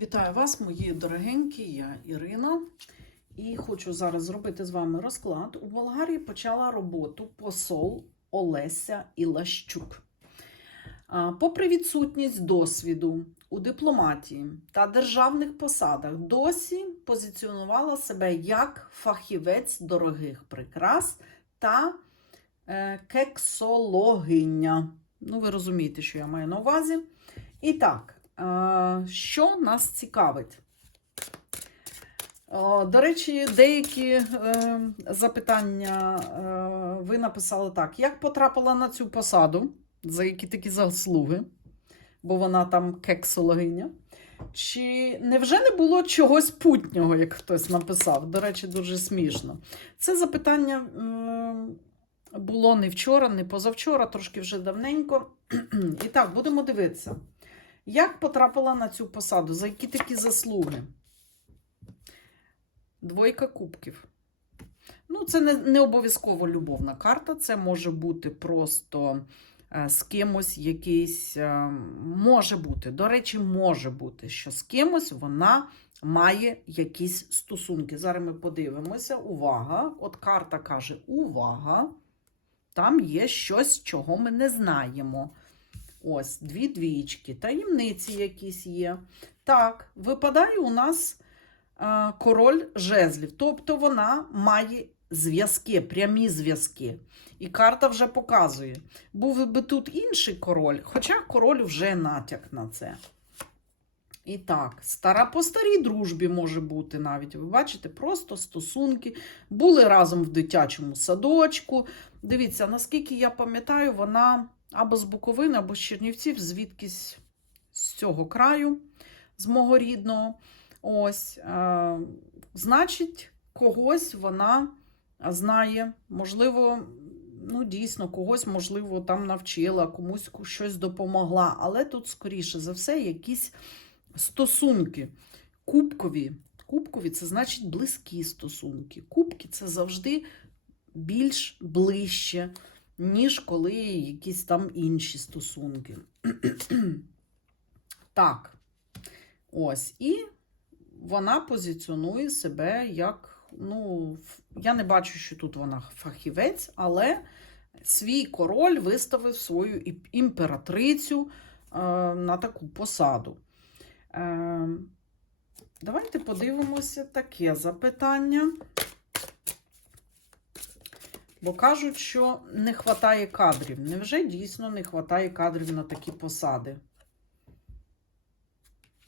Вітаю вас, мої дорогенькі, я Ірина. І хочу зараз зробити з вами розклад. У Болгарії почала роботу посол Олеся Ілащук. Попри відсутність досвіду у дипломатії та державних посадах, досі позиціонувала себе як фахівець дорогих прикрас та е, кексологиня. Ну, ви розумієте, що я маю на увазі. І так. Е, Що нас цікавить? Е, До речі, деякі е, запитання ви написали так: як потрапила на цю посаду, за які такі заслуги, бо вона там кексологиня. Чи невже не було чогось путнього, як хтось написав? До речі, дуже смішно. Це запитання було не вчора, не позавчора, трошки вже давненько. І так, будемо дивитися. Як потрапила на цю посаду? За які такі заслуги? Двойка кубків. Ну, це не, не обов'язково любовна карта, це може бути просто е, з кимось якийсь. Е, може бути, до речі, може бути, що з кимось вона має якісь стосунки. Зараз ми подивимося. Увага! От карта каже: увага! Там є щось, чого ми не знаємо. Ось, дві двічки, таємниці якісь є. Так, випадає у нас е, король жезлів. Тобто вона має зв'язки, прямі зв'язки. І карта вже показує. Був би тут інший король, хоча король вже натяк на це. І так, стара по старій дружбі може бути навіть. Ви бачите, просто стосунки. Були разом в дитячому садочку. Дивіться, наскільки я пам'ятаю, вона або з Буковини, або з Чернівців, звідкись з цього краю, з мого рідного. Ось, е, значить, когось вона знає, можливо, ну, дійсно, когось, можливо, там навчила, комусь щось допомогла. Але тут, скоріше за все, якісь стосунки кубкові. Кубкові це значить близькі стосунки. Кубки це завжди більш ближче ніж коли якісь там інші стосунки. так. Ось. І вона позиціонує себе як, ну, я не бачу, що тут вона фахівець, але свій король виставив свою імператрицю е, на таку посаду. Е, давайте подивимося таке запитання. Бо кажуть, що не вистачає кадрів. Невже дійсно не вистачає кадрів на такі посади?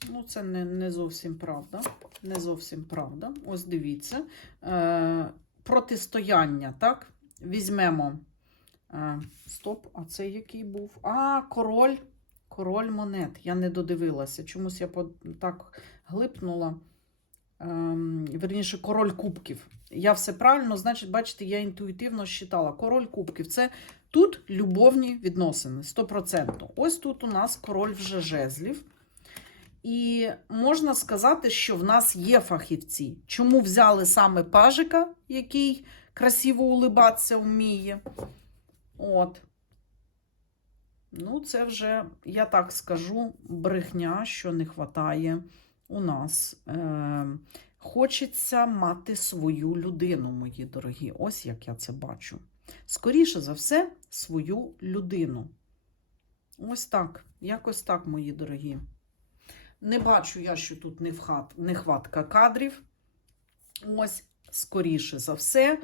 Ну, це не, не зовсім правда. Не зовсім правда. Ось дивіться. Е, протистояння, так? Візьмемо. Е, стоп, а це який був? А, король. Король монет. Я не додивилася. Чомусь я так глипнула. Ем, верніше, король кубків. Я все правильно, значить, бачите, я інтуїтивно считала. Король кубків це тут любовні відносини, 100%. Ось тут у нас король вже жезлів. І можна сказати, що в нас є фахівці. Чому взяли саме пажика, який красиво улибатися вміє? От. Ну, це вже, я так скажу, брехня, що не вистачає у нас. Е, Хочеться мати свою людину, мої дорогі. Ось як я це бачу. Скоріше за все, свою людину. Ось так. Якось так, мої дорогі. Не бачу я, що тут нехватка кадрів. Ось, скоріше за все,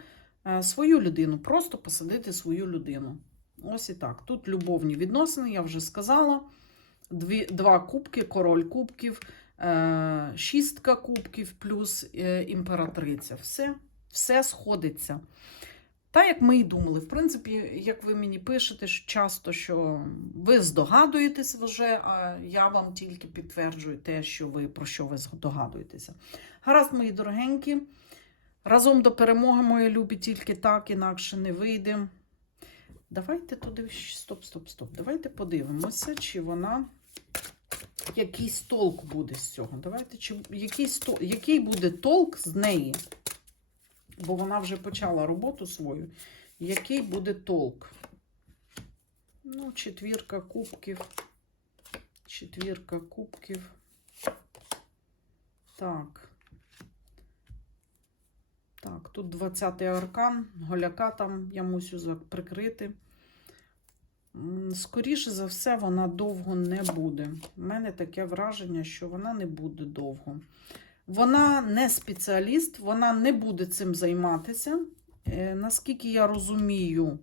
е, свою людину. Просто посадити свою людину. Ось і так. Тут любовні відносини, я вже сказала. Дві, два кубки, король кубків. Е, шістка кубків плюс е, імператриця. Все, все сходиться. Та, як ми і думали, в принципі, як ви мені пишете що часто, що ви здогадуєтесь вже, а я вам тільки підтверджую те, що ви про що ви здогадуєтеся. Гаразд, мої дорогенькі. Разом до перемоги, мої любі, тільки так, інакше не вийде. Давайте туди. Стоп, стоп, стоп. Давайте подивимося, чи вона якийсь толк буде з цього. Давайте, чи тол- який буде толк з неї? Бо вона вже почала роботу свою. Який буде толк? Ну, четвірка кубків. Четвірка кубків. Так. Так, тут 20-й аркан, голяка там я мусю прикрити. Скоріше за все, вона довго не буде. У мене таке враження, що вона не буде довго. Вона не спеціаліст, вона не буде цим займатися. Е, наскільки я розумію,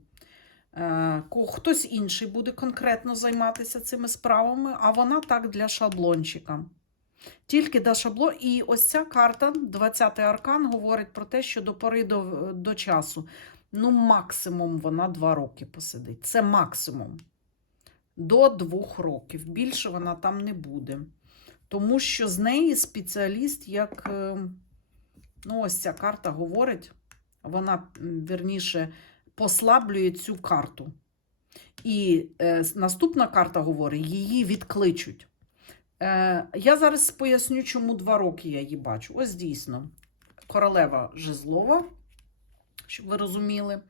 е, хтось інший буде конкретно займатися цими справами, а вона так для шаблончика. Тільки до шаблон. І ось ця карта, 20-й аркан, говорить про те, що до пори до, до часу, ну, максимум вона 2 роки посидить. Це максимум. До 2 років. Більше вона там не буде. Тому що з неї спеціаліст, як е, ну, ось ця карта говорить, вона, м, вірніше, послаблює цю карту. І е, наступна карта говорить, її відкличуть. Е, я зараз поясню, чому два роки я її бачу. Ось дійсно. Королева Жезлова, щоб ви розуміли.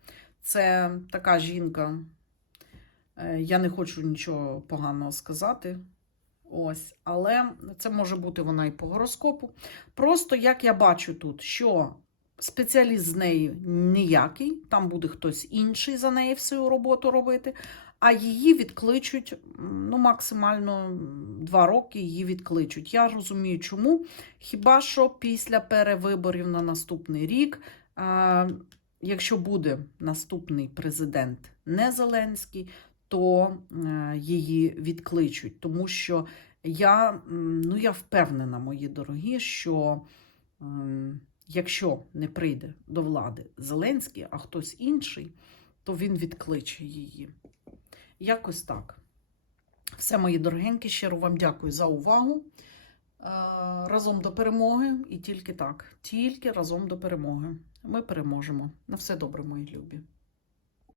Це така жінка. Е, я не хочу нічого поганого сказати. Ось, але це може бути вона і по гороскопу. Просто як я бачу тут, що спеціаліст з неї ніякий, там буде хтось інший за неї всю роботу робити, а її відкличуть ну, максимально два роки її відкличуть. Я розумію, чому. Хіба що після перевиборів на наступний рік, а, якщо буде наступний президент не Зеленський, то е, її відкличуть. Тому що я, ну, я впевнена, мої дорогі, що якщо не прийде до влади Зеленський, а хтось інший, то він відкличе її. Якось так. Все, мої дорогенькі, щиро вам дякую за увагу. Е, Разом до перемоги і тільки так. Тільки разом до перемоги. Ми переможемо. На все добре, мої любі.